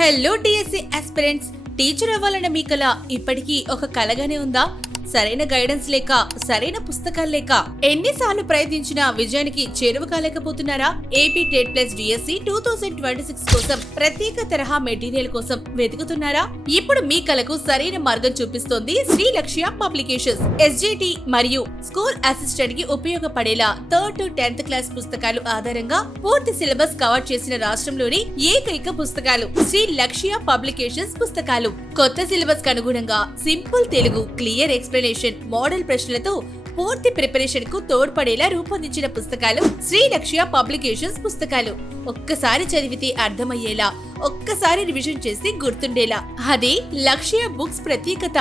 Hello DSC aspirants, teacher అవ్వాలన్న మీ కల ఇప్పటికీ ఒక కలగానే ఉందా? సరైన గైడెన్స్ లేక, సరైన పుస్తకాలు లేక ఎన్నిసార్లు ప్రయత్నించినా విజయానికి చేరువ కాలేకపోతున్నారా? ఏపీ టెట్ ప్లస్ డిఎస్సి 2026 కోసం ప్రత్యేక తరహా మెటీరియల్ కోసం వెతుకుతున్నారా? ఇప్పుడు మీ కలకు సరైన మార్గం చూపిస్తోంది శ్రీ లక్ష్య పబ్లికేషన్స్. ఎస్జిటి మరియు స్కూల్ అసిస్టెంట్ కి ఉపయోగపడేలా 3rd to 10th క్లాస్ పుస్తకాలు ఆధారంగా పూర్తి సిలబస్ కవర్ చేసిన రాష్ట్రంలోని ఏకైక పుస్తకాలు శ్రీ లక్ష్య పబ్లికేషన్స్ పుస్తకాలు. కొత్త సిలబస్ కు అనుగుణంగా simple Telugu, clear explanation, model ప్రశ్నలతో పూర్తి ప్రిపరేషన్ కు తోడ్పడేలా రూపొందించిన పుస్తకాలు శ్రీ లక్ష్య పబ్లికేషన్స్ పుస్తకాలు. ఒక్కసారి చదివితే అర్థమయ్యేలా, ఒక్కసారి రివిజన్ చేసి గుర్తుండేలా, అదే లక్ష్య బుక్స్ ప్రత్యేకత.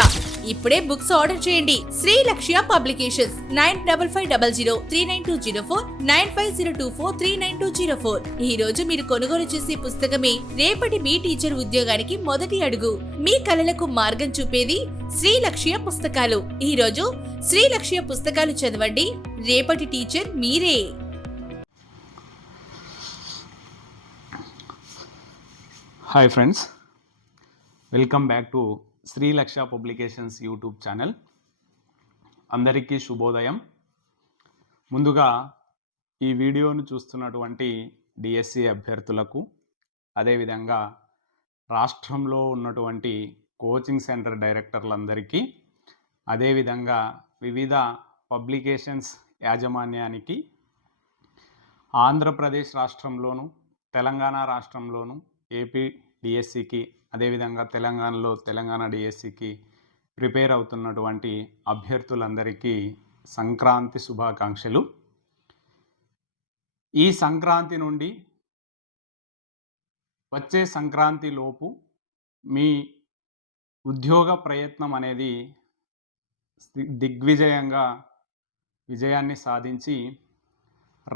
ఇప్పుడే బుక్స్ ఆర్డర్ చేయండి. శ్రీ లక్ష్య పబ్లికేషన్స్ 95503920 9502439204. ఈ రోజు మీరు కొనుగోలు చేసే పుస్తకమే రేపటి మీ టీచర్ ఉద్యోగానికి మొదటి అడుగు. మీ కలలకు మార్గం చూపేది శ్రీ లక్ష్య పుస్తకాలు. ఈ రోజు శ్రీ లక్ష్య పుస్తకాలు చదవండి, రేపటి టీచర్ మీరే. Hi friends, welcome back to Shri Lakshya publications YouTube channel. అందరికీ శుభోదయం. ముందుగా ఈ వీడియోను చూస్తున్నటువంటి డిఎస్సి అభ్యర్థులకు, అదేవిధంగా రాష్ట్రంలో ఉన్నటువంటి కోచింగ్ సెంటర్ డైరెక్టర్లందరికీ, అదేవిధంగా వివిధ పబ్లికేషన్స్ యాజమాన్యానికి, ఆంధ్రప్రదేశ్ రాష్ట్రంలోను, తెలంగాణ రాష్ట్రంలోను ఏపీ డిఎస్సికి, అదేవిధంగా తెలంగాణలో తెలంగాణ డిఎస్సికి ప్రిపేర్ అవుతున్నటువంటి అభ్యర్థులందరికీ సంక్రాంతి శుభాకాంక్షలు. ఈ సంక్రాంతి నుండి వచ్చే సంక్రాంతి లోపు మీ ఉద్యోగ ప్రయత్నం అనేది దిగ్విజయంగా విజయాన్ని సాధించి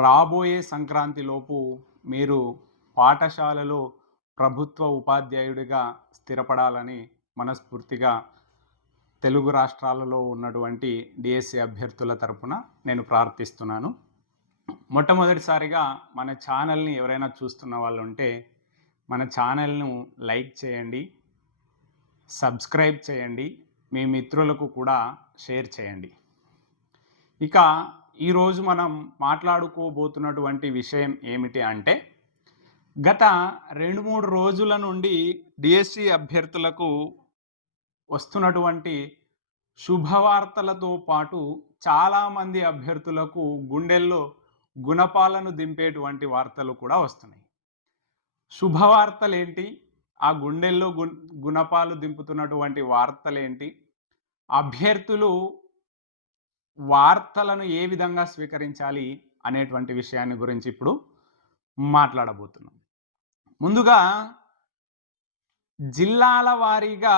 రాబోయే సంక్రాంతి లోపు మీరు పాఠశాలలో ప్రభుత్వ ఉపాధ్యాయుడిగా స్థిరపడాలని మనస్ఫూర్తిగా తెలుగు రాష్ట్రాలలో ఉన్నటువంటి డిఎస్సి అభ్యర్థుల తరపున నేను ప్రార్థిస్తున్నాను. మొట్టమొదటిసారిగా మన ఛానల్ని ఎవరైనా చూస్తున్న వాళ్ళు ఉంటే మన ఛానల్ను లైక్ చేయండి, సబ్స్క్రైబ్ చేయండి, మీ మిత్రులకు కూడా షేర్ చేయండి. ఇక ఈరోజు మనం మాట్లాడుకోబోతున్నటువంటి విషయం ఏమిటి అంటే, గత 2-3 రోజుల నుండి డిఎస్సి అభ్యర్థులకు వస్తున్నటువంటి శుభవార్తలతో పాటు చాలామంది అభ్యర్థులకు గుండెల్లో గుణపాలను దింపేటువంటి వార్తలు కూడా వస్తున్నాయి. శుభవార్తలేంటి, ఆ గుండెల్లో గుణపాలు దింపుతున్నటువంటి వార్తలేంటి, అభ్యర్థులు వార్తలను ఏ విధంగా స్వీకరించాలి అనేటువంటి విషయాన్ని గురించి ఇప్పుడు మాట్లాడబోతున్నాం. ముందుగా జిల్లాల వారీగా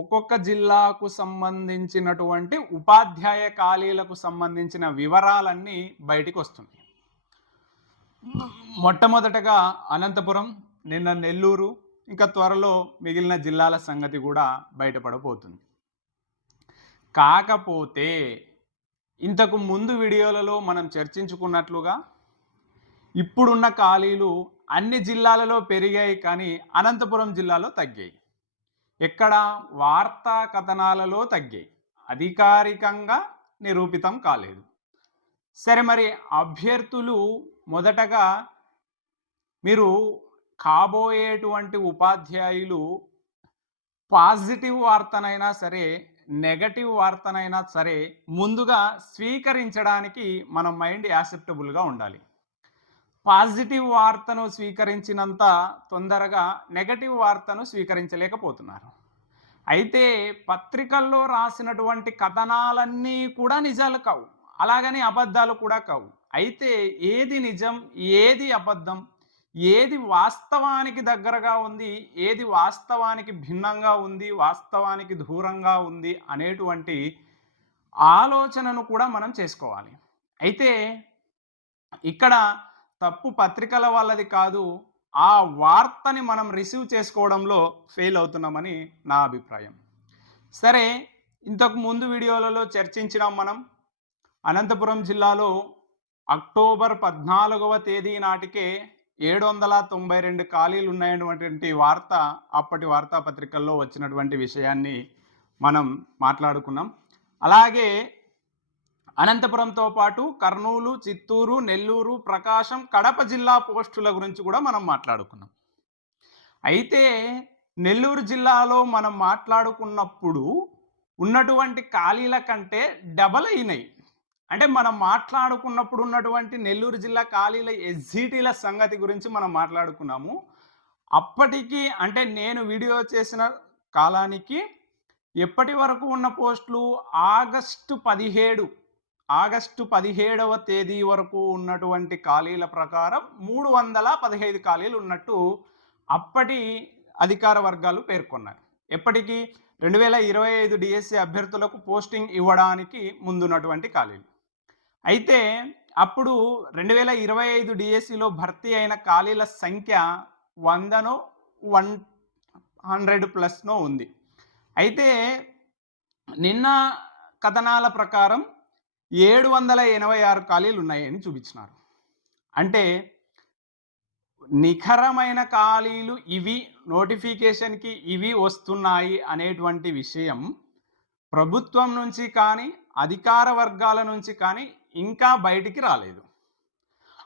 ఒక్కొక్క జిల్లాకు సంబంధించినటువంటి ఉపాధ్యాయ ఖాళీలకు సంబంధించిన వివరాలన్నీ బయటికి వస్తున్నాయి. మొట్టమొదటగా అనంతపురం, నిన్న నెల్లూరు, ఇంకా త్వరలో మిగిలిన జిల్లాల సంగతి కూడా బయటపడబోతుంది. కాకపోతే ఇంతకు ముందు వీడియోలలో మనం చర్చించుకున్నట్లుగా ఇప్పుడున్న ఖాళీలు అన్ని జిల్లాలలో పెరిగాయి, కానీ అనంతపురం జిల్లాలో తగ్గాయి. ఎక్కడ? వార్తా కథనాలలో తగ్గాయి, అధికారికంగా నిరూపితం కాలేదు. సరే, మరి అభ్యర్థులు మొదటగా మీరు కాబోయేటువంటి ఉపాధ్యాయులు పాజిటివ్ వార్తనైనా సరే, నెగటివ్ వార్తనైనా సరే ముందుగా స్వీకరించడానికి మన మైండ్ యాక్సెప్టబుల్గా ఉండాలి. పాజిటివ్ వార్తను స్వీకరించినంత తొందరగా నెగటివ్ వార్తను స్వీకరించలేకపోతున్నారు. అయితే పత్రికల్లో రాసినటువంటి కథనాలన్నీ కూడా నిజాలు కావు, అలాగని అబద్ధాలు కూడా కావు. అయితే ఏది నిజం, ఏది అబద్ధం, ఏది వాస్తవానికి దగ్గరగా ఉంది, ఏది వాస్తవానికి భిన్నంగా ఉంది, వాస్తవానికి దూరంగా ఉంది అనేటువంటి ఆలోచనను కూడా మనం చేసుకోవాలి. అయితే ఇక్కడ తప్పు పత్రికల వాళ్ళది కాదు, ఆ వార్తని మనం రిసీవ్ చేసుకోవడంలో ఫెయిల్ అవుతున్నామని నా అభిప్రాయం. సరే, ఇంతకు ముందు వీడియోలలో చర్చించినాం మనం. అనంతపురం జిల్లాలో అక్టోబర్ 14వ తేదీ నాటికే 792 ఖాళీలు ఉన్నాయన్నటువంటి వార్త అప్పటి వార్తాపత్రికల్లో వచ్చినటువంటి విషయాన్ని మనం మాట్లాడుకున్నాం. అలాగే అనంతపురంతో పాటు కర్నూలు, చిత్తూరు, నెల్లూరు, ప్రకాశం, కడప జిల్లా పోస్టుల గురించి కూడా మనం మాట్లాడుకున్నాం. అయితే నెల్లూరు జిల్లాలో మనం మాట్లాడుకున్నప్పుడు ఉన్నటువంటి ఖాళీల కంటే డబల్ అయినాయి. అంటే మనం మాట్లాడుకున్నప్పుడు ఉన్నటువంటి నెల్లూరు జిల్లా ఖాళీల ఎస్జిటిల సంగతి గురించి మనం మాట్లాడుకున్నాము. అప్పటికి అంటే నేను వీడియో చేసిన కాలానికి ఎప్పటి వరకు ఉన్న పోస్టులు ఆగస్టు 17వ తేదీ వరకు ఉన్నటువంటి ఖాళీల ప్రకారం 315 ఖాళీలు ఉన్నట్టు అప్పటి అధికార వర్గాలు పేర్కొన్నారు. ఎప్పటికీ 2025 డిఎస్సి అభ్యర్థులకు పోస్టింగ్ ఇవ్వడానికి ముందున్నటువంటి ఖాళీలు. అయితే అప్పుడు 2025 డిఎస్సిలో భర్తీ అయిన ఖాళీల సంఖ్య 100నో 100+ ఉంది. అయితే నిన్న కథనాల ప్రకారం 786 ఖాళీలు ఉన్నాయని చూపించినారు. అంటే నిఖరమైన ఖాళీలు ఇవి, నోటిఫికేషన్కి ఇవి వస్తున్నాయి అనేటువంటి విషయం ప్రభుత్వం నుంచి కానీ అధికార వర్గాల నుంచి కానీ ఇంకా బయటికి రాలేదు.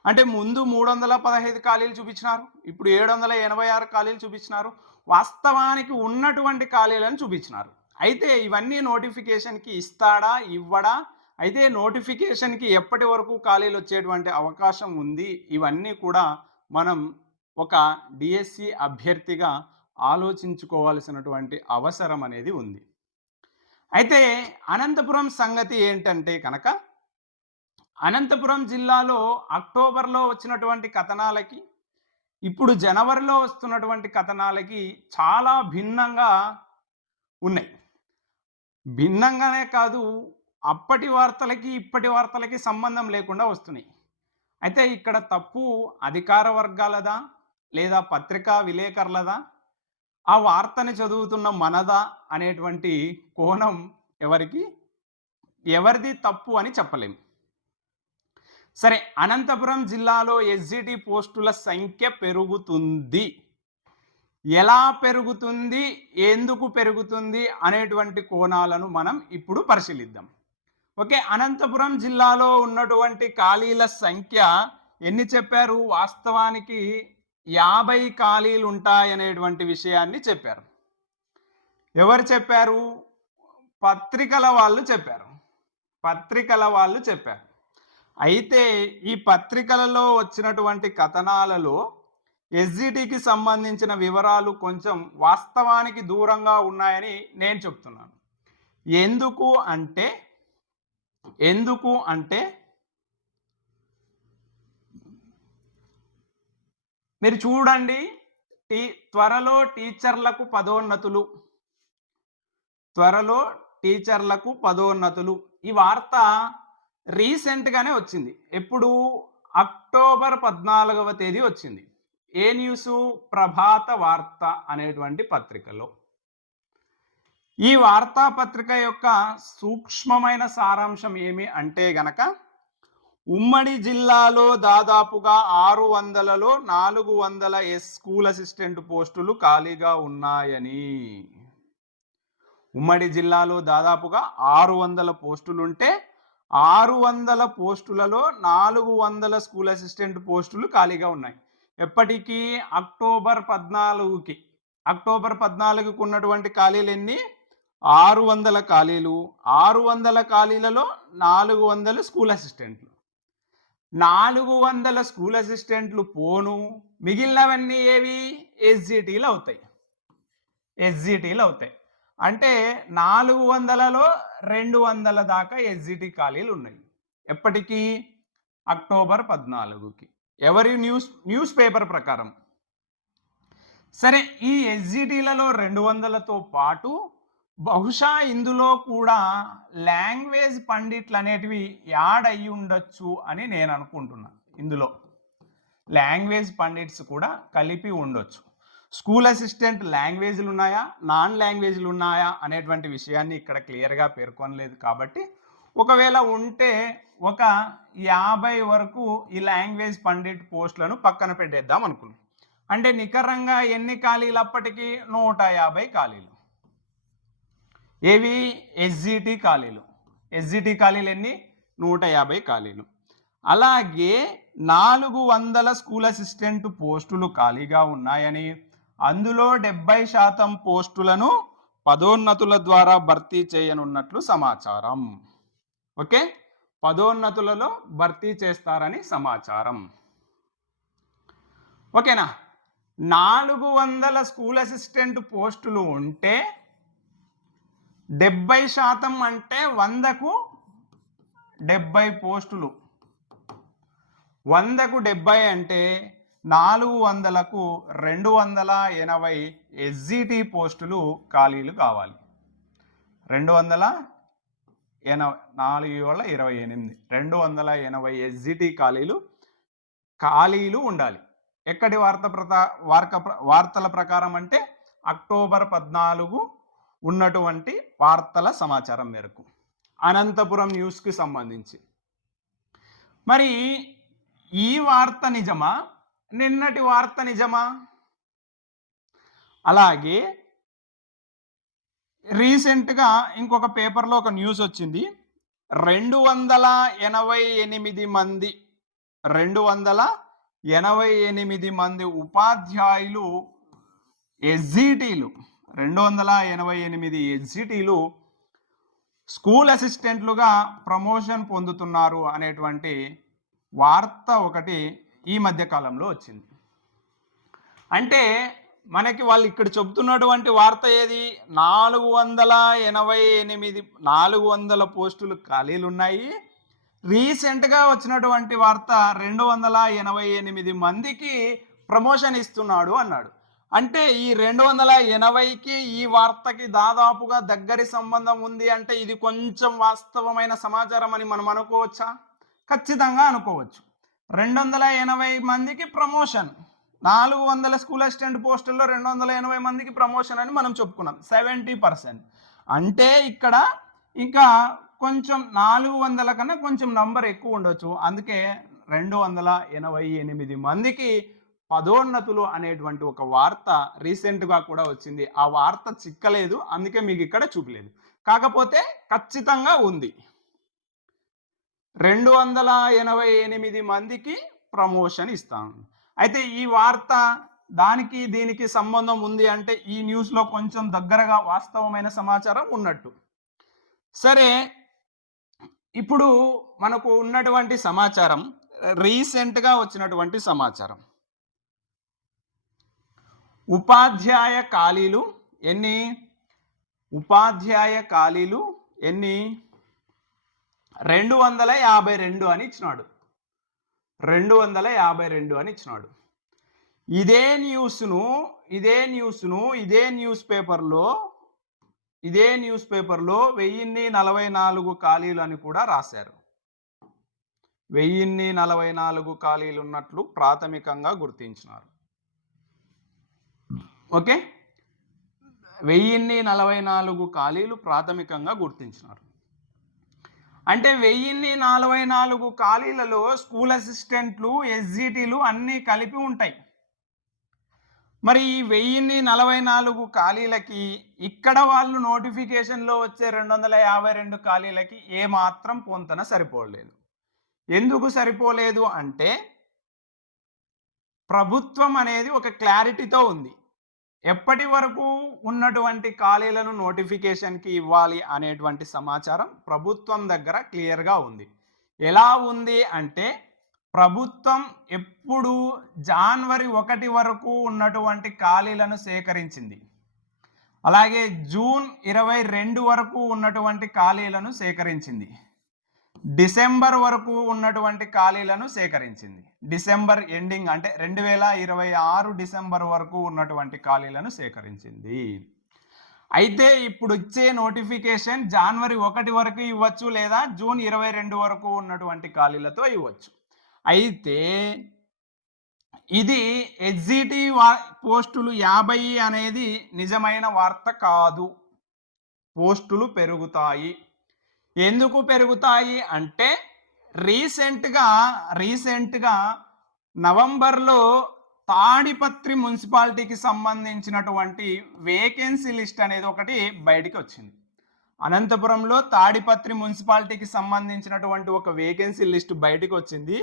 అంటే ముందు 315 ఖాళీలు చూపించినారు, ఇప్పుడు 786 ఖాళీలు చూపించినారు, వాస్తవానికి ఉన్నటువంటి ఖాళీలను చూపించినారు. అయితే ఇవన్నీ నోటిఫికేషన్కి ఇస్తాడా ఇవ్వడా, అయితే నోటిఫికేషన్కి ఎప్పటి వరకు ఖాళీలు వచ్చేటువంటి అవకాశం ఉంది, ఇవన్నీ కూడా మనం ఒక డిఎస్సి అభ్యర్థిగా ఆలోచించుకోవాల్సినటువంటి అవసరం అనేది ఉంది. అయితే అనంతపురం సంగతి ఏంటంటే కనుక అనంతపురం జిల్లాలో అక్టోబర్లో వచ్చినటువంటి కథనాలకి ఇప్పుడు జనవరిలో వస్తున్నటువంటి కథనాలకి చాలా భిన్నంగా ఉన్నాయి. భిన్నంగానే కాదు, అప్పటి వార్తలకి ఇప్పటి వార్తలకి సంబంధం లేకుండా వస్తున్నాయి. అయితే ఇక్కడ తప్పు అధికార వర్గాలదా లేదా పత్రికా విలేకరులదా, ఆ వార్తని చదువుతున్న మనదా అనేటువంటి కోణం ఎవరిది తప్పు అని చెప్పలేము. సరే, అనంతపురం జిల్లాలో ఎస్జిటి పోస్టుల సంఖ్య పెరుగుతుంది. ఎలా పెరుగుతుంది, ఎందుకు పెరుగుతుంది అనేటువంటి కోణాలను మనం ఇప్పుడు పరిశీలిద్దాం. ఓకే, అనంతపురం జిల్లాలో ఉన్నటువంటి ఖాళీల సంఖ్య ఎన్ని చెప్పారు? వాస్తవానికి 50 ఖాళీలు ఉంటాయనేటువంటి విషయాన్ని చెప్పారు. ఎవరు చెప్పారు? పత్రికల వాళ్ళు చెప్పారు. అయితే ఈ పత్రికలలో వచ్చినటువంటి కథనాలలో ఎస్జిటికి సంబంధించిన వివరాలు కొంచెం వాస్తవానికి దూరంగా ఉన్నాయని నేను చెప్తున్నాను. ఎందుకు అంటే మీరు చూడండి, త్వరలో టీచర్లకు పదోన్నతులు ఈ వార్త రీసెంట్గానే వచ్చింది. ఎప్పుడు? అక్టోబర్ 14వ తేదీ వచ్చింది. ఏ న్యూస్? ప్రభాత వార్త అనేటువంటి పత్రికలో. ఈ వార్తాపత్రిక యొక్క సూక్ష్మమైన సారాంశం ఏమి అంటే గనక, ఉమ్మడి జిల్లాలో దాదాపుగా 600లో 400 స్కూల్ అసిస్టెంట్ పోస్టులు ఖాళీగా ఉన్నాయని. ఉమ్మడి జిల్లాలో దాదాపుగా 600 పోస్టులుంటే 600 పోస్టులలో 400 స్కూల్ అసిస్టెంట్ పోస్టులు ఖాళీగా ఉన్నాయి. ఎప్పటికీ? అక్టోబర్ 14కి. అక్టోబర్ 14కు ఉన్నటువంటి ఖాళీలు ఎన్ని? 600 ఖాళీలు. 600 ఖాళీలలో 400 స్కూల్ అసిస్టెంట్లు. 400 స్కూల్ అసిస్టెంట్లు పోను, మిగిలినవన్నీ ఏవి? ఎస్జిటీలు అవుతాయి. అంటే 400లో 200 దాకా ఎస్జిటి ఖాళీలు ఉన్నాయి. ఎప్పటికీ? అక్టోబర్ 14కి. ఎవరి న్యూస్ పేపర్ ప్రకారం. సరే, ఈ ఎస్జిటీలలో 200తో పాటు బహుశా ఇందులో కూడా లాంగ్వేజ్ పండిట్లు అనేటివి యాడ్ అయ్యి ఉండొచ్చు అని నేను అనుకుంటున్నాను. ఇందులో లాంగ్వేజ్ పండిట్స్ కూడా కలిపి ఉండొచ్చు. స్కూల్ అసిస్టెంట్ లాంగ్వేజ్లు ఉన్నాయా, నాన్ లాంగ్వేజ్లు ఉన్నాయా అనేటువంటి విషయాన్ని ఇక్కడ క్లియర్గా పేర్కొనలేదు. కాబట్టి ఒకవేళ ఉంటే ఒక 50 వరకు ఈ లాంగ్వేజ్ పండిట్ పోస్టులను పక్కన పెట్టేద్దాం అనుకున్నాం. అంటే నికరంగా ఎన్ని ఖాళీలు అప్పటికి 150 ఖాళీలు. ఏవి? ఎస్జిటి ఖాళీలు. ఎస్జిటి ఖాళీలు ఎన్ని? 150 ఖాళీలు. అలాగే 400 స్కూల్ అసిస్టెంట్ పోస్టులు ఖాళీగా ఉన్నాయని, అందులో 70% పోస్టులను పదోన్నతుల ద్వారా భర్తీ చేయనున్నట్లు సమాచారం. ఓకే, పదోన్నతులలో భర్తీ చేస్తారని సమాచారం. ఓకేనా? 400 స్కూల్ అసిస్టెంట్ పోస్టులు ఉంటే 70% అంటే 100కు 70 పోస్టులు. 100కు 70 అంటే 400కు 280 ఎస్జిటి పోస్టులు ఖాళీలు కావాలి. 280 4/28 280 ఎస్జిటి ఖాళీలు ఉండాలి. ఎక్కడి వార్తల ప్రకారం అంటే అక్టోబర్ 14 ఉన్నటువంటి వార్తల సమాచారం మేరకు, అనంతపురం న్యూస్కి సంబంధించి. మరి ఈ వార్త నిజమా? నిన్నటి వార్త నిజమా? అలాగే రీసెంట్గా ఇంకొక పేపర్లో ఒక న్యూస్ వచ్చింది. 288 మంది ఉపాధ్యాయులు ఎస్జిటీలు 288 ఎస్జిటీలు స్కూల్ అసిస్టెంట్లుగా ప్రమోషన్ పొందుతున్నారు అనేటువంటి వార్త ఒకటి ఈ మధ్య కాలంలో వచ్చింది. అంటే మనకి వాళ్ళు ఇక్కడ చెబుతున్నటువంటి వార్త ఏది? 400 పోస్టులు ఖాళీలు ఉన్నాయి. రీసెంట్గా వచ్చినటువంటి వార్త 288 మందికి ప్రమోషన్ ఇస్తున్నాడు అన్నాడు. అంటే ఈ 280కి ఈ వార్తకి దాదాపుగా దగ్గరి సంబంధం ఉంది. అంటే ఇది కొంచెం వాస్తవమైన సమాచారం అని మనం అనుకోవచ్చా? ఖచ్చితంగా అనుకోవచ్చు. 280 మందికి ప్రమోషన్, 400 స్కూల్ అసిస్టెంట్ పోస్టుల్లో 280 మందికి ప్రమోషన్ అని మనం చెప్పుకున్నాం. 70%. అంటే ఇక్కడ ఇంకా కొంచెం 400 కన్నా కొంచెం నంబర్ ఎక్కువ ఉండొచ్చు. అందుకే 288 మందికి పదోన్నతులు అనేటువంటి ఒక వార్త రీసెంట్గా కూడా వచ్చింది. ఆ వార్త చిక్కలేదు, అందుకే మీకు ఇక్కడ చూపలేదు. కాకపోతే ఖచ్చితంగా ఉంది. 288 మందికి ప్రమోషన్ ఇస్తాను. అయితే ఈ వార్త దానికి దీనికి సంబంధం ఉంది అంటే ఈ న్యూస్లో కొంచెం దగ్గరగా వాస్తవమైన సమాచారం ఉన్నట్టు. సరే, ఇప్పుడు మనకు ఉన్నటువంటి సమాచారం, రీసెంట్గా వచ్చినటువంటి సమాచారం, ఉపాధ్యాయ ఖాళీలు ఎన్ని? 252 అని ఇచ్చినాడు. 252 అని ఇచ్చినాడు. ఇదే న్యూస్ పేపర్లో 1044 ఖాళీలు అని కూడా రాశారు. 1044 ఖాళీలు ఉన్నట్లు ప్రాథమికంగా గుర్తించినారు. ఓకే, 1044 ఖాళీలు ప్రాథమికంగా గుర్తించినారు. అంటే 1044 ఖాళీలలో స్కూల్ అసిస్టెంట్లు, ఎస్జిటీలు అన్నీ కలిపి ఉంటాయి. మరి ఈ 1044 ఖాళీలకి ఇక్కడ వాళ్ళు నోటిఫికేషన్లో వచ్చే 252 ఖాళీలకి ఏమాత్రం పొంతన సరిపోలేదు. ఎందుకు సరిపోలేదు అంటే ప్రభుత్వం అనేది ఒక క్లారిటీతో ఉంది. ఎప్పటి వరకు ఉన్నటువంటి ఖాళీలను నోటిఫికేషన్కి ఇవ్వాలి అనేటువంటి సమాచారం ప్రభుత్వం దగ్గర క్లియర్గా ఉంది. ఎలా ఉంది అంటే ప్రభుత్వం ఎప్పుడు జనవరి 1 వరకు ఉన్నటువంటి ఖాళీలను సేకరించింది. అలాగే జూన్ 22 వరకు ఉన్నటువంటి ఖాళీలను సేకరించింది. డిసెంబర్ వరకు ఉన్నటువంటి ఖాళీలను సేకరించింది. డిసెంబర్ ఎండింగ్ అంటే 2026 డిసెంబర్ వరకు ఉన్నటువంటి ఖాళీలను సేకరించింది. అయితే ఇప్పుడు ఇచ్చే నోటిఫికేషన్ జనవరి 1 వరకు ఇవ్వచ్చు, లేదా జూన్ 22 వరకు ఉన్నటువంటి ఖాళీలతో ఇవ్వచ్చు. అయితే ఇది ఎస్జిటి పోస్టులు 50 అనేది నిజమైన వార్త కాదు. పోస్టులు పెరుగుతాయి. ఎందుకు పెరుగుతాయి అంటే రీసెంట్గా నవంబర్లో తాడిపత్రి మున్సిపాలిటీకి సంబంధించినటువంటి వేకెన్సీ లిస్ట్ అనేది ఒకటి బయటికి వచ్చింది. అనంతపురంలో తాడిపత్రి మున్సిపాలిటీకి సంబంధించినటువంటి ఒక వేకెన్సీ లిస్ట్ బయటికి వచ్చింది.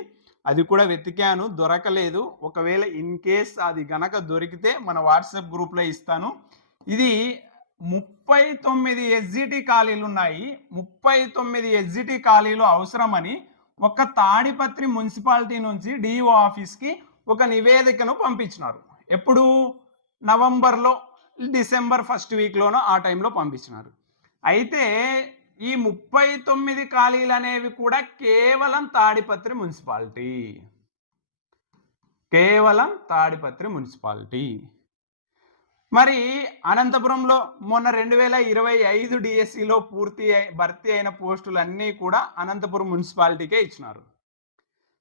అది కూడా వెతికాను, దొరకలేదు. ఒకవేళ ఇన్ కేస్ అది గనక దొరికితే మన వాట్సాప్ గ్రూప్లో ఇస్తాను. ఇది 39 ఎస్జిటి ఖాళీలు ఉన్నాయి. 39 ఎస్జిటి ఖాళీలు అవసరమని ఒక తాడిపత్రి మున్సిపాలిటీ నుంచి డిఓ ఆఫీస్కి ఒక నివేదికను పంపించినారు. ఎప్పుడు? నవంబర్లో, డిసెంబర్ ఫస్ట్ వీక్లోనో ఆ టైంలో పంపించినారు. అయితే ఈ 39 ఖాళీలు అనేవి కూడా కేవలం తాడిపత్రి మున్సిపాలిటీ. మరి అనంతపురంలో మొన్న 2025 డిఎస్సిలో భర్తీ అయిన పోస్టులన్నీ కూడా అనంతపురం మున్సిపాలిటీకే ఇచ్చినారు.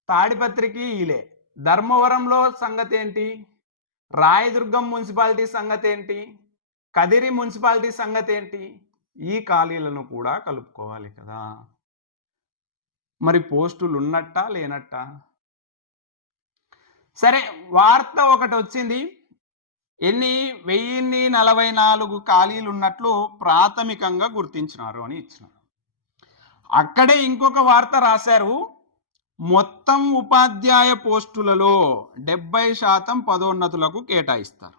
తాడిపత్రికి ఈలే. ధర్మవరంలో సంగతి ఏంటి? రాయదుర్గం మున్సిపాలిటీ సంగతి ఏంటి? కదిరి మున్సిపాలిటీ సంగతి ఏంటి? ఈ ఖాళీలను కూడా కలుపుకోవాలి కదా. మరి పోస్టులు ఉన్నట్టా లేనట్టా? సరే, వార్త ఒకటి వచ్చింది. 1044 ఖాళీలు ఉన్నట్లు ప్రాథమికంగా గుర్తించినారు అని ఇచ్చినారు. అక్కడే ఇంకొక వార్త రాశారు. మొత్తం ఉపాధ్యాయ పోస్టులలో 70% పదోన్నతులకు కేటాయిస్తారు.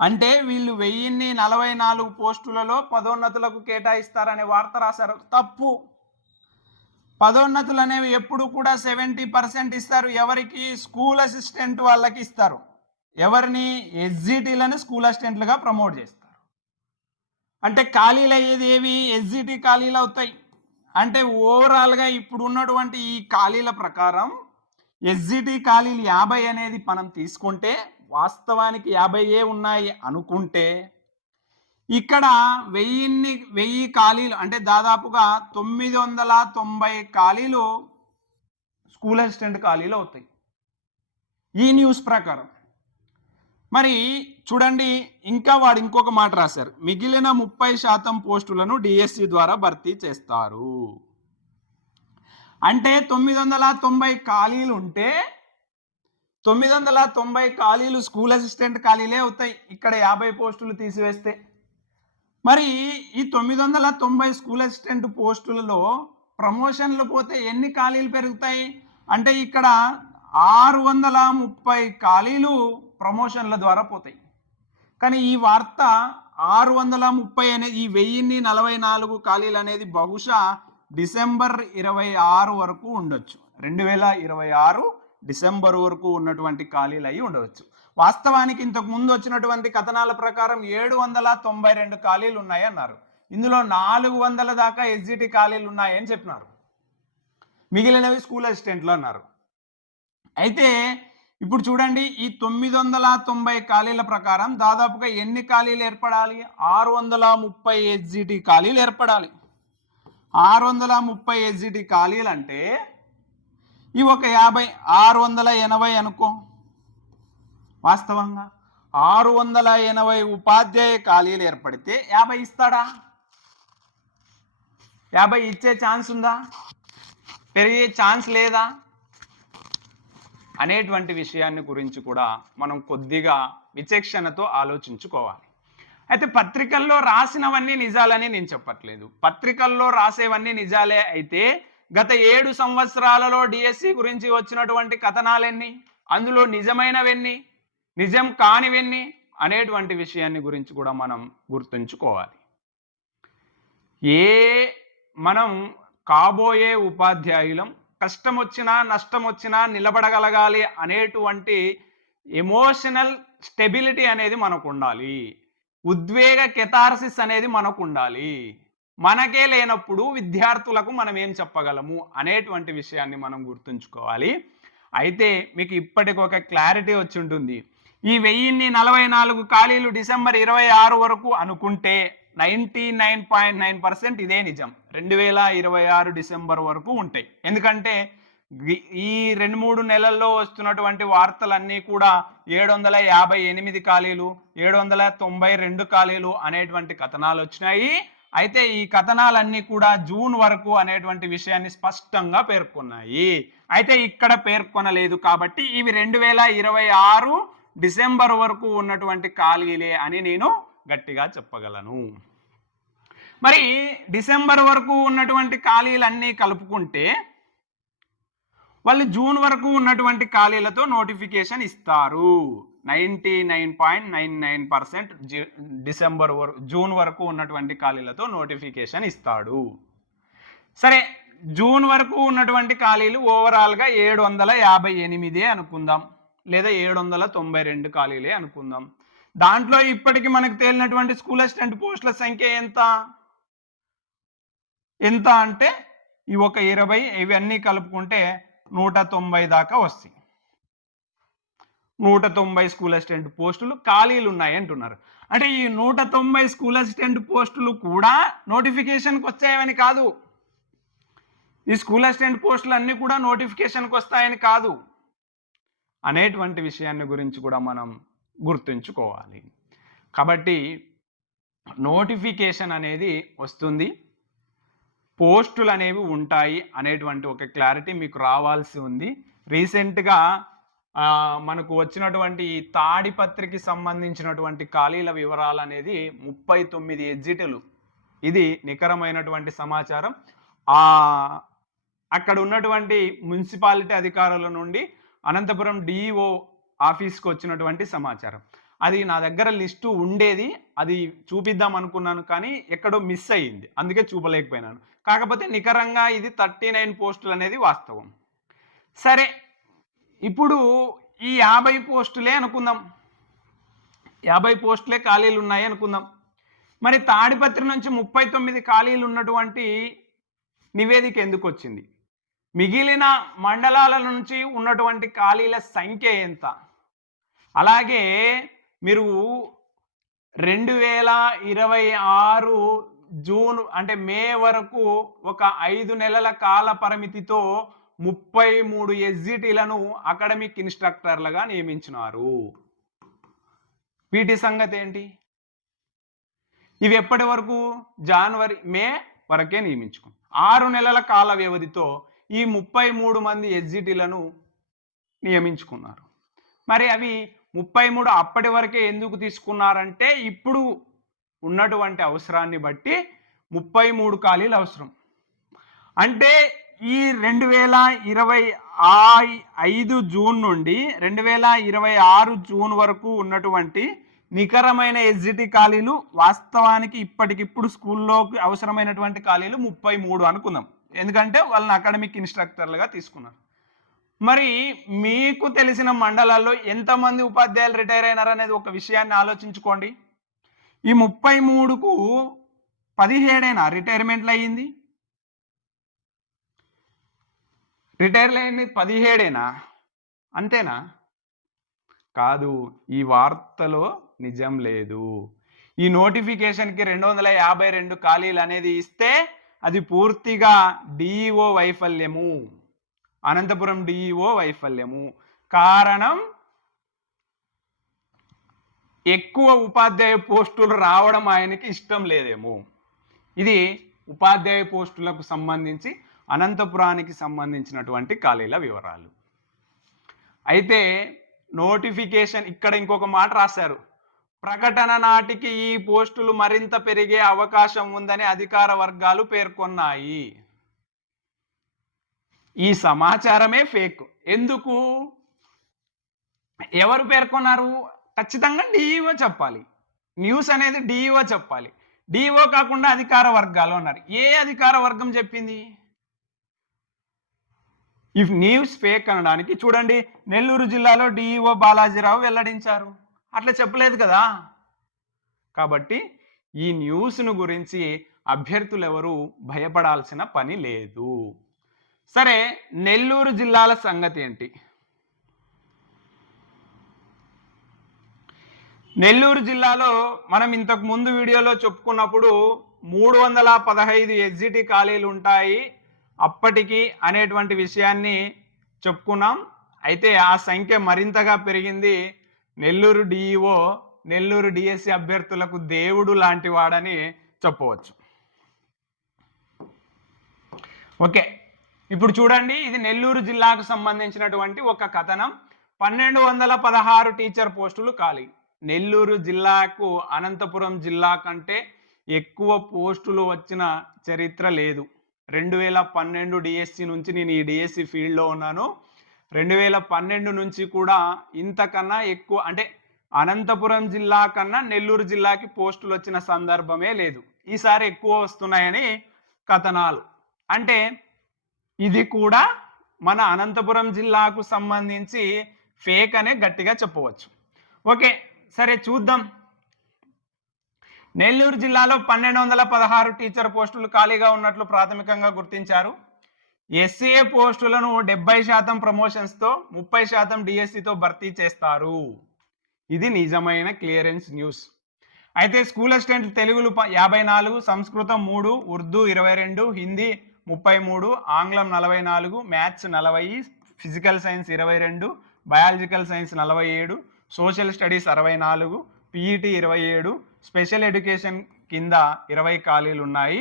అంటే వీళ్ళు 1044 పోస్టులలో పదోన్నతులకు కేటాయిస్తారనే వార్త రాశారు. తప్పు. పదోన్నతులు అనేవి ఎప్పుడు కూడా 70% ఇస్తారు. ఎవరికి? స్కూల్ అసిస్టెంట్ వాళ్ళకి ఇస్తారు. ఎవరిని? ఎస్జిటీలను స్కూల్ అసిస్టెంట్లుగా ప్రమోట్ చేస్తారు. అంటే ఖాళీలు అయ్యేది ఏవి? ఎస్జిటి ఖాళీలు అవుతాయి. అంటే ఓవరాల్గా ఇప్పుడు ఉన్నటువంటి ఈ ఖాళీల ప్రకారం ఎస్జిటి ఖాళీలు 50 అనేది మనం తీసుకుంటే, వాస్తవానికి 50 ఉన్నాయి అనుకుంటే, ఇక్కడ 1000 ఖాళీలు అంటే దాదాపుగా 990 ఖాళీలు స్కూల్ అసిస్టెంట్ ఖాళీలు అవుతాయి ఈ న్యూస్ ప్రకారం. మరి చూడండి, ఇంకా వాడు ఇంకొక మాట రాశారు. మిగిలిన 30% పోస్టులను డిఎస్సి ద్వారా భర్తీ చేస్తారు. అంటే 990 ఖాళీలు ఉంటే 990 ఖాళీలు స్కూల్ అసిస్టెంట్ ఖాళీలే అవుతాయి ఇక్కడ 50 పోస్టులు తీసివేస్తే. మరి ఈ 990 స్కూల్ అసిస్టెంట్ పోస్టులలో ప్రమోషన్లు పోతే ఎన్ని ఖాళీలు పెరుగుతాయి అంటే ఇక్కడ 630 ఖాళీలు ప్రమోషన్ల ద్వారా పోతాయి. కానీ ఈ వార్త 630 అనేది, ఈ 1044 ఖాళీలు అనేది బహుశా డిసెంబర్ 26 వరకు ఉండొచ్చు. 2026 డిసెంబర్ వరకు ఉన్నటువంటి ఖాళీలు అయి ఉండవచ్చు. వాస్తవానికి ఇంతకు ముందు వచ్చినటువంటి కథనాల ప్రకారం 792 ఖాళీలు ఉన్నాయి అన్నారు. ఇందులో 400 దాకా ఎస్జిటి ఖాళీలు ఉన్నాయని చెప్పినారు. మిగిలినవి స్కూల్ అసిస్టెంట్లు అన్నారు. అయితే ఇప్పుడు చూడండి, ఈ 990 ఖాళీల ప్రకారం దాదాపుగా ఎన్ని ఖాళీలు ఏర్పడాలి? 630 ఎస్జిటి ఖాళీలు ఏర్పడాలి. 630 ఎస్జిటి ఖాళీలు అంటే ఇవి ఒక 50, 680 అనుకో. వాస్తవంగా 680 ఉపాధ్యాయ ఖాళీలు ఏర్పడితే 50 ఇస్తాడా? 50 ఇచ్చే ఛాన్స్ ఉందా? పెరిగే ఛాన్స్ లేదా అనేటువంటి విషయాన్ని గురించి కూడా మనం కొద్దిగా విచక్షణతో ఆలోచించుకోవాలి. అయితే పత్రికల్లో రాసినవన్నీ నిజాలని నేను చెప్పట్లేదు. పత్రికల్లో రాసేవన్నీ నిజాలే అయితే గత 7 సంవత్సరాలలో డిఎస్సి గురించి వచ్చినటువంటి కథనాలెన్ని, అందులో నిజమైనవెన్ని, నిజం కానివెన్ని అనేటువంటి విషయాన్ని గురించి కూడా మనం గుర్తుంచుకోవాలి. మనం కాబోయే ఉపాధ్యాయులం కష్టం వచ్చినా నష్టం వచ్చినా నిలబడగలగాలి అనేటువంటి ఎమోషనల్ స్టెబిలిటీ అనేది మనకు ఉండాలి. ఉద్వేగ కెథార్సిస్ అనేది మనకు ఉండాలి. మనకే లేనప్పుడు విద్యార్థులకు మనం ఏం చెప్పగలము అనేటువంటి విషయాన్ని మనం గుర్తుంచుకోవాలి. అయితే మీకు ఇప్పటికొక క్లారిటీ వచ్చి ఉంటుంది. ఈ 1044 ఖాళీలు డిసెంబర్ 26 వరకు అనుకుంటే 99.9% ఇదే నిజం. 2026 డిసెంబర్ వరకు ఉంటాయి. ఎందుకంటే ఈ 2-3 నెలల్లో వస్తున్నటువంటి వార్తలన్నీ కూడా 758 ఖాళీలు, 792 ఖాళీలు అనేటువంటి కథనాలు వచ్చినాయి. అయితే ఈ కథనాలన్నీ కూడా జూన్ వరకు అనేటువంటి విషయాన్ని స్పష్టంగా పేర్కొన్నాయి. అయితే ఇక్కడ పేర్కొనలేదు కాబట్టి ఇవి 2026 డిసెంబర్ వరకు ఉన్నటువంటి ఖాళీలే అని నేను గట్టిగా చెప్పగలను. మరి డిసెంబర్ వరకు ఉన్నటువంటి ఖాళీలన్నీ కలుపుకుంటే వాళ్ళు జూన్ వరకు ఉన్నటువంటి ఖాళీలతో నోటిఫికేషన్ ఇస్తారు. 99.99% డిసెంబర్ జూన్ వరకు ఉన్నటువంటి ఖాళీలతో నోటిఫికేషన్ ఇస్తాడు. సరే, జూన్ వరకు ఉన్నటువంటి ఖాళీలు ఓవరాల్గా 758 అనుకుందాం, లేదా 792 ఖాళీలే అనుకుందాం. దాంట్లో ఇప్పటికి మనకు తేలినటువంటి స్కూల్ అసిస్టెంట్ పోస్టుల సంఖ్య ఎంత అంటే ఇవి ఒక 20, ఇవన్నీ కలుపుకుంటే 190 దాకా వస్తాయి. 190 స్కూల్ అసిస్టెంట్ పోస్టులు ఖాళీలు ఉన్నాయి అంటున్నారు. అంటే ఈ 190 స్కూల్ అసిస్టెంట్ పోస్టులు కూడా నోటిఫికేషన్కి వచ్చాయని కాదు. ఈ స్కూల్ అసిస్టెంట్ పోస్టులు అన్నీ కూడా నోటిఫికేషన్కి వస్తాయని కాదు అనేటువంటి విషయాన్ని గురించి కూడా మనం గుర్తుంచుకోవాలి. కాబట్టి నోటిఫికేషన్ అనేది వస్తుంది, పోస్టులు అనేవి ఉంటాయి అనేటువంటి ఒక క్లారిటీ మీకు రావాల్సి ఉంది. రీసెంట్గా మనకు వచ్చినటువంటి తాడిపత్రికి సంబంధించినటువంటి ఖాళీల వివరాలు అనేది 39 ఎగ్జిట్లు. ఇది నికరమైనటువంటి సమాచారం. అక్కడ ఉన్నటువంటి మున్సిపాలిటీ అధికారుల నుండి అనంతపురం డిఈఓ ఆఫీస్కి వచ్చినటువంటి సమాచారం. అది నా దగ్గర లిస్టు ఉండేది, అది చూపిద్దాం అనుకున్నాను కానీ ఎక్కడో మిస్ అయ్యింది, అందుకే చూపలేకపోయినాను. కాకపోతే నికరంగా ఇది 39 పోస్టులు అనేది వాస్తవం. సరే, ఇప్పుడు ఈ 50 పోస్టులే అనుకుందాం, 50 పోస్టులే ఖాళీలు ఉన్నాయి అనుకుందాం. మరి తాడిపత్రి నుంచి 39 ఖాళీలు ఉన్నటువంటి నివేదిక ఎందుకు వచ్చింది? మిగిలిన మండలాల నుంచి ఉన్నటువంటి ఖాళీల సంఖ్య ఎంత? అలాగే మీరు 2026 జూన్ అంటే మే వరకు ఒక 5 నెలల కాల పరిమితితో 33 ఎస్జిటీలను అకాడమిక్ ఇన్స్ట్రక్టర్లుగా నియమించినారు. వీటి సంగతి ఏంటి? ఇవి ఎప్పటి వరకు? జనవరి మే వరకే నియమించుకున్నారు. 6 నెలల కాల వ్యవధితో ఈ 33 మంది ఎస్జిటీలను నియమించుకున్నారు. మరి అవి 33 అప్పటి వరకే ఎందుకు తీసుకున్నారంటే ఇప్పుడు ఉన్నటువంటి అవసరాన్ని బట్టి 33 ఖాళీలు అవసరం. అంటే ఈ 2025 జూన్ నుండి 2026 జూన్ వరకు ఉన్నటువంటి నికరమైన ఎస్జిటి ఖాళీలు వాస్తవానికి ఇప్పటికిప్పుడు స్కూల్లోకి అవసరమైనటువంటి ఖాళీలు 33 అనుకుందాం, ఎందుకంటే వాళ్ళని అకాడమిక్ ఇన్స్ట్రక్టర్లుగా తీసుకున్నారు. మరి మీకు తెలిసిన మండలాల్లో ఎంతమంది ఉపాధ్యాయులు రిటైర్ అయినారు అనేది ఒక విషయాన్ని ఆలోచించుకోండి. ఈ 33కు 17 రిటైర్మెంట్లు అయ్యింది, రిటైర్లు అయింది 17 అంతేనా? కాదు, ఈ వార్తలో నిజం లేదు. ఈ నోటిఫికేషన్కి 252 ఖాళీలు అనేది ఇస్తే అది పూర్తిగా డిఈఓ వైఫల్యము, అనంతపురం డిఈఓ వైఫల్యము. కారణం ఎక్కువ ఉపాధ్యాయ పోస్టులు రావడం ఆయనకి ఇష్టం లేదేమో. ఇది ఉపాధ్యాయ పోస్టులకు సంబంధించి అనంతపురానికి సంబంధించినటువంటి ఖాళీల వివరాలు. అయితే నోటిఫికేషన్ ఇక్కడ ఇంకొక మాట రాశారు, ప్రకటన నాటికి ఈ పోస్టులు మరింత పెరిగే అవకాశం ఉందని అధికార వర్గాలు పేర్కొన్నాయి. ఈ సమాచారమే ఫేక్. ఎందుకు? ఎవరు పేర్కొన్నారు? ఖచ్చితంగా డిఈఓ చెప్పాలి, న్యూస్ అనేది డిఈఓ చెప్పాలి. డిఈఓ కాకుండా అధికార వర్గాలు అన్నారు. ఏ అధికార వర్గం చెప్పింది? ఈ న్యూస్ ఫేక్ అనడానికి చూడండి, నెల్లూరు జిల్లాలో డిఈఓ బాలాజీరావు వెల్లడించారు. అట్లా చెప్పలేదు కదా. కాబట్టి ఈ న్యూస్ను గురించి అభ్యర్థులు ఎవరు భయపడాల్సిన పని లేదు. సరే, నెల్లూరు జిల్లాల సంగతి ఏంటి? నెల్లూరు జిల్లాలో మనం ఇంతకు ముందు వీడియోలో చెప్పుకున్నప్పుడు 315 ఎగ్జిటి ఖాళీలు ఉంటాయి అప్పటికి అనేటువంటి విషయాన్ని చెప్పుకున్నాం. అయితే ఆ సంఖ్య మరింతగా పెరిగింది. నెల్లూరు డిఈఓ నెల్లూరు డిఎస్సి అభ్యర్థులకు దేవుడు లాంటి వాడని చెప్పవచ్చు. ఓకే, ఇప్పుడు చూడండి, ఇది నెల్లూరు జిల్లాకు సంబంధించినటువంటి ఒక కథనం. 1216 టీచర్ పోస్టులు ఖాళీ. నెల్లూరు జిల్లాకు అనంతపురం జిల్లా కంటే ఎక్కువ పోస్టులు వచ్చిన చరిత్ర లేదు. 2012 డిఎస్సి నుంచి నేను ఈ డిఎస్సి ఫీల్డ్లో ఉన్నాను. 2012 నుంచి కూడా ఇంతకన్నా ఎక్కువ, అంటే అనంతపురం జిల్లా కన్నా నెల్లూరు జిల్లాకి పోస్టులు వచ్చిన సందర్భమే లేదు. ఈసారి ఎక్కువ వస్తున్నాయని కథనాలు. అంటే ఇది కూడా మన అనంతపురం జిల్లాకు సంబంధించి ఫేక్ అనే గట్టిగా చెప్పవచ్చు. ఓకే, సరే చూద్దాం. నెల్లూరు జిల్లాలో 1216 టీచర్ పోస్టులు ఖాళీగా ఉన్నట్లు ప్రాథమికంగా గుర్తించారు. ఎస్ఏ పోస్టులను 70% ప్రమోషన్స్తో 30% డిఎస్సితో భర్తీ చేస్తారు. ఇది నిజమైన క్లియరెన్స్ న్యూస్. అయితే స్కూల్ అసిస్టెంట్ తెలుగులు 54, సంస్కృతం 3, ఉర్దూ 22, హిందీ 33, ఆంగ్లం 44, maths 40, physical science 22, biological science 47, social studies 64, PET 27, special education కింద 20 ఖాళీలు ఉన్నాయి.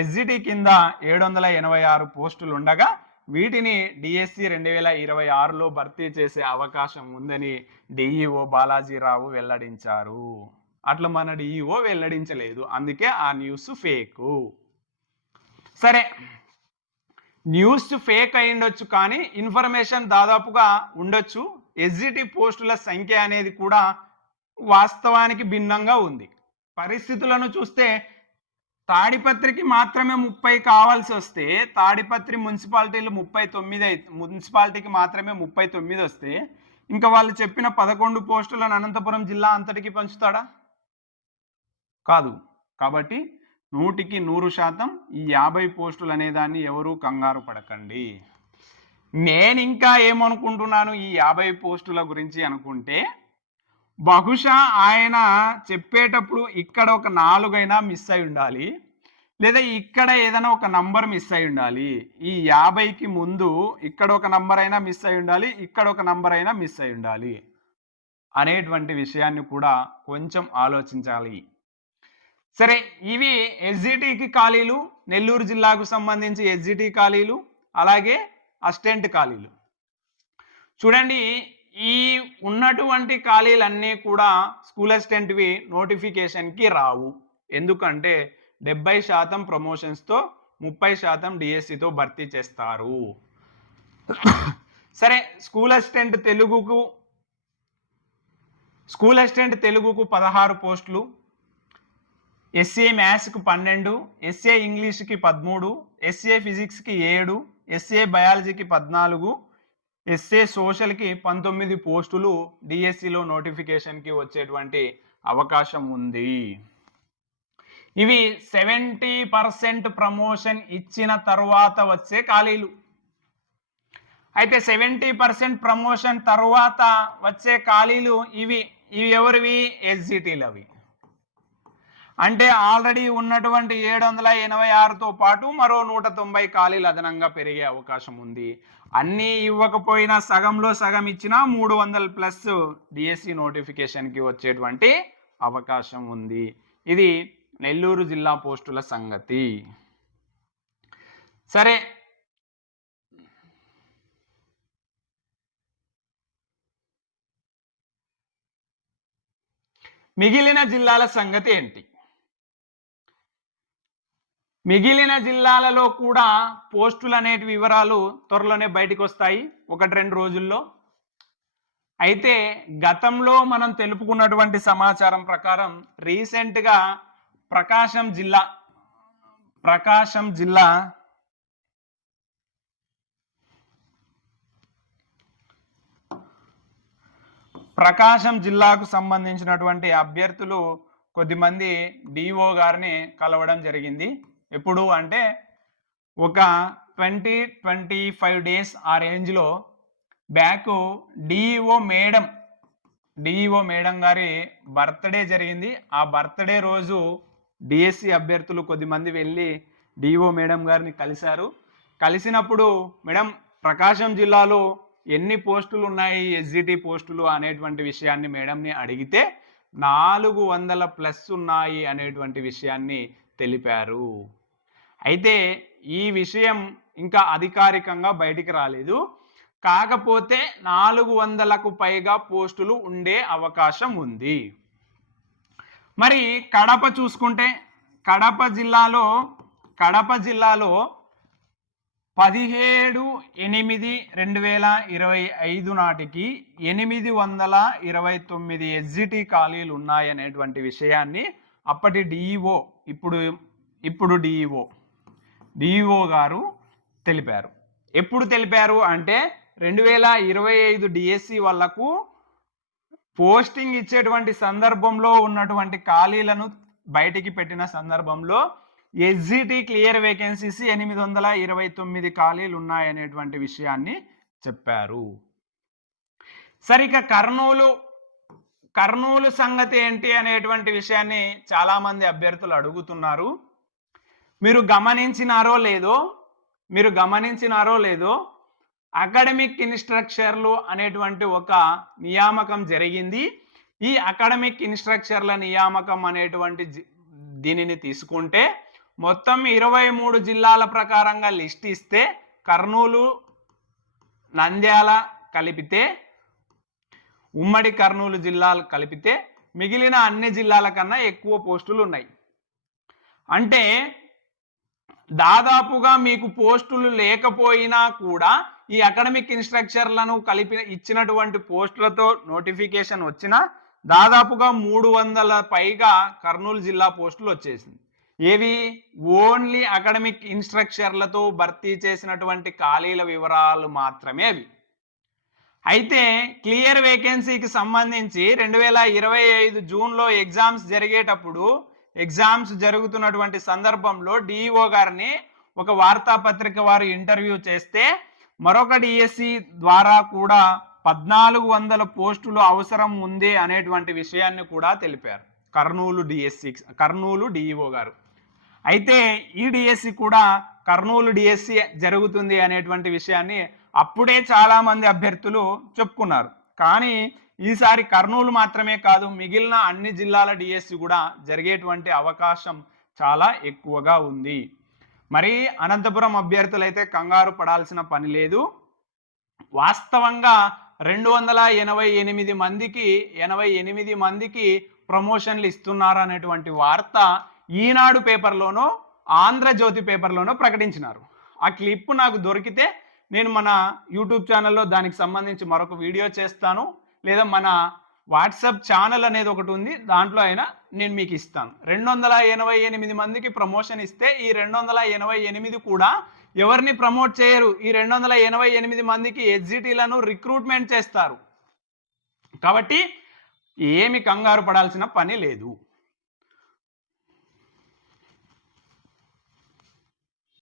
ఎస్జిటి కింద 786 పోస్టులు ఉండగా వీటిని డిఎస్సి 2026లో భర్తీ చేసే అవకాశం ఉందని డిఈఓ బాలాజీరావు వెల్లడించారు. అట్లా మన డిఈఓ వెల్లడించలేదు, అందుకే ఆ న్యూస్ ఫేకు. సరే, న్యూస్ ఫేక్ అయ్యుండొచ్చు కానీ ఇన్ఫర్మేషన్ దాదాపుగా ఉండొచ్చు. ఎస్జిటి పోస్టుల సంఖ్య అనేది కూడా వాస్తవానికి భిన్నంగా ఉంది. పరిస్థితులను చూస్తే తాడిపత్రికి మాత్రమే 30 కావాల్సి వస్తే, తాడిపత్రి మున్సిపాలిటీలు 39, మున్సిపాలిటీకి మాత్రమే 39 వస్తే ఇంకా వాళ్ళు చెప్పిన 11 పోస్టులను అనంతపురం జిల్లా అంతటికి పంచుతాడా? కాదు. కాబట్టి 100కి 100% ఈ 50 పోస్టులు అనేదాన్ని ఎవరూ కంగారు పడకండి. నేను ఇంకా ఏమనుకుంటున్నాను ఈ 50 పోస్టుల గురించి అనుకుంటే, బహుశా ఆయన చెప్పేటప్పుడు ఇక్కడ ఒక 4 అయినా మిస్ అయి ఉండాలి, లేదా ఇక్కడ ఏదైనా ఒక నంబర్ మిస్ అయి ఉండాలి. ఈ 50కి ముందు ఇక్కడ ఒక నంబర్ అయినా మిస్ అయి ఉండాలి, ఇక్కడ ఒక నంబర్ అయినా మిస్ అయి ఉండాలి అనేటువంటి విషయాన్ని కూడా కొంచెం ఆలోచించాలి. సరే, ఇవి ఎస్జిటికి ఖాళీలు, నెల్లూరు జిల్లాకు సంబంధించి ఎస్జిటి ఖాళీలు, అలాగే అసిస్టెంట్ ఖాళీలు. చూడండి, ఈ ఉన్నటువంటి ఖాళీలన్నీ కూడా స్కూల్ అసిస్టెంట్వి నోటిఫికేషన్కి రావు. ఎందుకంటే 70% ప్రమోషన్స్తో 30% డిఎస్సితో భర్తీ చేస్తారు. సరే, స్కూల్ అసిస్టెంట్ తెలుగుకు 16 పోస్టులు, ఎస్ఏ మ్యాథ్స్కి 12, ఎస్ఏ ఇంగ్లీష్కి 13, ఎస్ఏ ఫిజిక్స్కి 7, ఎస్ఏ బయాలజీకి 14, ఎస్ఏ సోషల్కి 19 పోస్టులు డిఎస్సిలో నోటిఫికేషన్కి వచ్చేటువంటి అవకాశం ఉంది. ఇవి 70% ప్రమోషన్ ఇచ్చిన తర్వాత వచ్చే ఖాళీలు. అయితే 70% ప్రమోషన్ తర్వాత వచ్చే ఖాళీలు ఇవి ఎవరివి? ఎస్జిటీలవి. అంటే ఆల్రెడీ ఉన్నటువంటి 786తో పాటు మరో 190 ఖాళీలు అదనంగా పెరిగే అవకాశం ఉంది. అన్నీ ఇవ్వకపోయినా సగంలో సగం ఇచ్చినా 300+ డిఎస్సి నోటిఫికేషన్కి వచ్చేటువంటి అవకాశం ఉంది. ఇది నెల్లూరు జిల్లా పోస్టుల సంగతి. సరే, మిగిలిన జిల్లాల సంగతి ఏంటి? మిగిలిన జిల్లాలలో కూడా పోస్టులు అనేటి వివరాలు త్వరలోనే బయటకు వస్తాయి, 1-2 రోజుల్లో. అయితే గతంలో మనం తెలుపుకున్నటువంటి సమాచారం ప్రకారం రీసెంట్గా ప్రకాశం జిల్లాకు సంబంధించినటువంటి అభ్యర్థులు కొద్దిమంది డిఓ గారిని కలవడం జరిగింది. ఎప్పుడు అంటే ఒక 20-25 డేస్ ఆ రేంజ్లో బ్యాక్ డిఈఓ మేడం గారి బర్త్డే జరిగింది. ఆ బర్త్డే రోజు డిఎస్సి అభ్యర్థులు కొద్దిమంది వెళ్ళి డిఓ మేడం గారిని కలిశారు. కలిసినప్పుడు మేడం, ప్రకాశం జిల్లాలో ఎన్ని పోస్టులు ఉన్నాయి ఎస్జిటి పోస్టులు అనేటువంటి విషయాన్ని మేడంని అడిగితే 400+ ఉన్నాయి అనేటువంటి విషయాన్ని తెలిపారు. అయితే ఈ విషయం ఇంకా అధికారికంగా బయటికి రాలేదు. కాకపోతే 400కు పైగా పోస్టులు ఉండే అవకాశం ఉంది. మరి కడప చూసుకుంటే కడప జిల్లాలో 17/8/2025 నాటికి 829 ఎస్జిటి ఖాళీలు ఉన్నాయనేటువంటి విషయాన్ని అప్పటి డిఈఓ ఇప్పుడు డిఈఓ గారు తెలిపారు. ఎప్పుడు తెలిపారు అంటే 2025 డిఎస్సి వాళ్లకు పోస్టింగ్ ఇచ్చేటువంటి సందర్భంలో ఉన్నటువంటి ఖాళీలను బయటికి పెట్టిన సందర్భంలో ఎస్జిటి క్లియర్ వేకెన్సీస్ 829 ఖాళీలు ఉన్నాయనేటువంటి విషయాన్ని చెప్పారు. సరిక కర్నూలు సంగతి ఏంటి అనేటువంటి విషయాన్ని చాలామంది అభ్యర్థులు అడుగుతున్నారు. మీరు గమనించినారో లేదో అకాడమిక్ ఇన్స్ట్రక్చర్లు అనేటువంటి ఒక నియామకం జరిగింది. ఈ అకాడమిక్ ఇన్స్ట్రక్చర్ల నియామకం అనేటువంటి దీనిని తీసుకుంటే మొత్తం 23 జిల్లాల ప్రకారంగా లిస్ట్ ఇస్తే కర్నూలు, నంద్యాల కలిపితే, ఉమ్మడి కర్నూలు జిల్లాలు కలిపితే మిగిలిన అన్ని జిల్లాల కన్నా ఎక్కువ పోస్టులు ఉన్నాయి. అంటే దాదాపుగా మీకు పోస్టులు లేకపోయినా కూడా ఈ అకాడమిక్ ఇన్స్ట్రక్చర్లను కలిపి ఇచ్చినటువంటి పోస్టులతో నోటిఫికేషన్ వచ్చిన దాదాపుగా 300 పైగా కర్నూలు జిల్లా పోస్టులు వచ్చేసింది. ఏవి? ఓన్లీ అకాడమిక్ ఇన్స్ట్రక్చర్లతో భర్తీ చేసినటువంటి ఖాళీల వివరాలు మాత్రమే అవి. అయితే క్లియర్ వేకెన్సీకి సంబంధించి 2025 జూన్లో ఎగ్జామ్స్ జరుగుతున్నటువంటి సందర్భంలో డిఈఓ గారిని ఒక వార్తాపత్రిక వారు ఇంటర్వ్యూ చేస్తే మరొక డిఎస్సి ద్వారా కూడా 1400 పోస్టులు అవసరం ఉంది అనేటువంటి విషయాన్ని కూడా తెలిపారు కర్నూలు డిఈఓ గారు. అయితే ఈ డిఎస్సి కూడా కర్నూలు డిఎస్సి జరుగుతుంది అనేటువంటి విషయాన్ని అప్పుడే చాలామంది అభ్యర్థులు చెప్పుకున్నారు. కానీ ఈసారి కర్నూలు మాత్రమే కాదు, మిగిలిన అన్ని జిల్లాల డిఎస్సి కూడా జరిగేటువంటి అవకాశం చాలా ఎక్కువగా ఉంది. మరి అనంతపురం అభ్యర్థులు అయితే కంగారు పడాల్సిన పని లేదు. వాస్తవంగా 288 మందికి ప్రమోషన్లు ఇస్తున్నారు అనేటువంటి వార్త ఈనాడు పేపర్లోనో ఆంధ్రజ్యోతి పేపర్లోనో ప్రకటించినారు. ఆ క్లిప్ నాకు దొరికితే నేను మన యూట్యూబ్ ఛానల్లో దానికి సంబంధించి మరొక వీడియో చేస్తాను, లేదా మన వాట్సాప్ ఛానల్ అనేది ఒకటి ఉంది, దాంట్లో అయినా నేను మీకు ఇస్తాను. 288 మందికి ప్రమోషన్ ఇస్తే ఈ 288 కూడా ఎవరిని ప్రమోట్ చేయరు. ఈ 288 మందికి ఎస్జిటీలను రిక్రూట్మెంట్ చేస్తారు. కాబట్టి ఏమి కంగారు పడాల్సిన పని లేదు.